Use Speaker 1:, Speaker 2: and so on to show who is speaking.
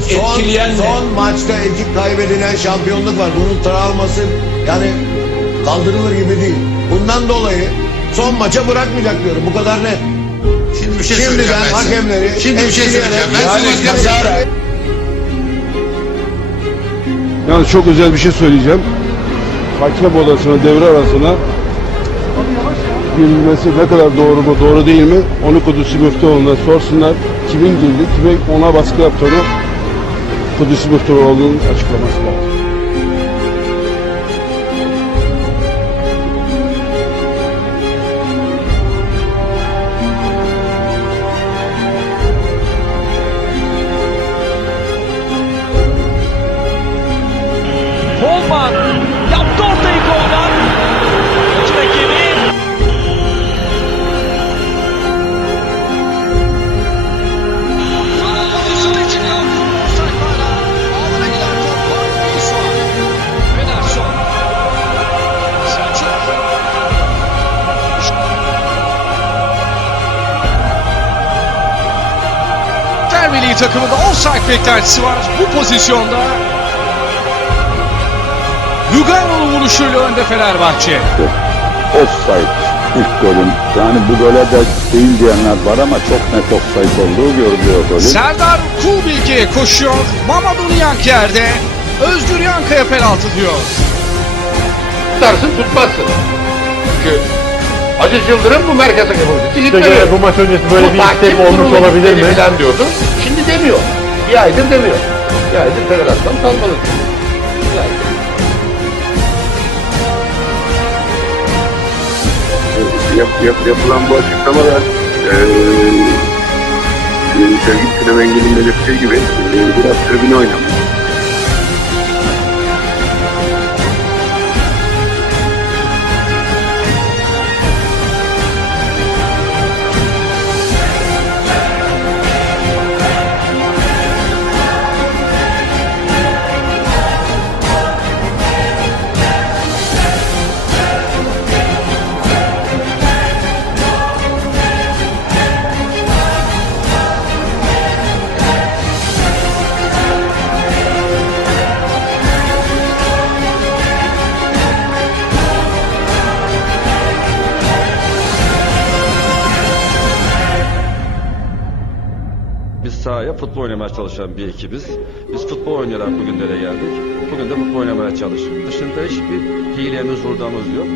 Speaker 1: son,
Speaker 2: etkileyen ne?
Speaker 3: Son maçta ekip kaybedilen şampiyonluk var. Bunun travması yani kaldırılır gibi değil. Bundan dolayı son maça bırakmayacak diyorum. Bu kadar net.
Speaker 4: Şimdi bir şey
Speaker 3: Şimdiden
Speaker 4: söyleyeceğim ben
Speaker 3: hakemleri
Speaker 4: Şimdi bir şey söyleyeceğim. Ben
Speaker 2: Yani
Speaker 5: çok özel bir şey söyleyeceğim. Hakem odasına, devre arasına girilmesi ne kadar doğru mu, doğru değil mi? Onu Kudüs'ü Müftüoğlu'na sorsunlar. Kimin girdi, kime ona baskı yaptığını Kudüs'ü Müftüoğlu'nun açıklaması lazım.
Speaker 6: Holman Ter Milli takımında offside beklentisi var. Bu pozisyonda Lugano'nun vuruşuyla önde Fenerbahçe.
Speaker 7: offside ilk golün. Yani bu gole de değil diyenler var ama çok net offside olduğu görülüyor golün.
Speaker 6: Serdar Kulbilge koşuyor. Mamadou Niyank yerde. Özgür Yankaya penaltı diyor.
Speaker 8: tutarsın tutmazsın. Çünkü Aziz Yıldırım bu merkeze yapabilir.
Speaker 9: göre bu maç öncesi böyle bir istek olmuş olabilir mi?
Speaker 8: Falan diyordu. Şimdi demiyor. Bir aydır demiyor. Bir aydır federasyon kalmalı. Bir aydır.
Speaker 7: Yap, yap, yapılan bu açıklamalar eee sevgili Sinan Engin'in belirttiği gibi eee, biraz tribüne oynamış.
Speaker 10: Biz sahaya futbol oynamaya çalışan bir ekibiz. Biz futbol oynayarak bugünlere geldik. Bugün de futbol oynamaya çalışıyoruz. Dışında hiçbir hilemiz, hurdamız yok.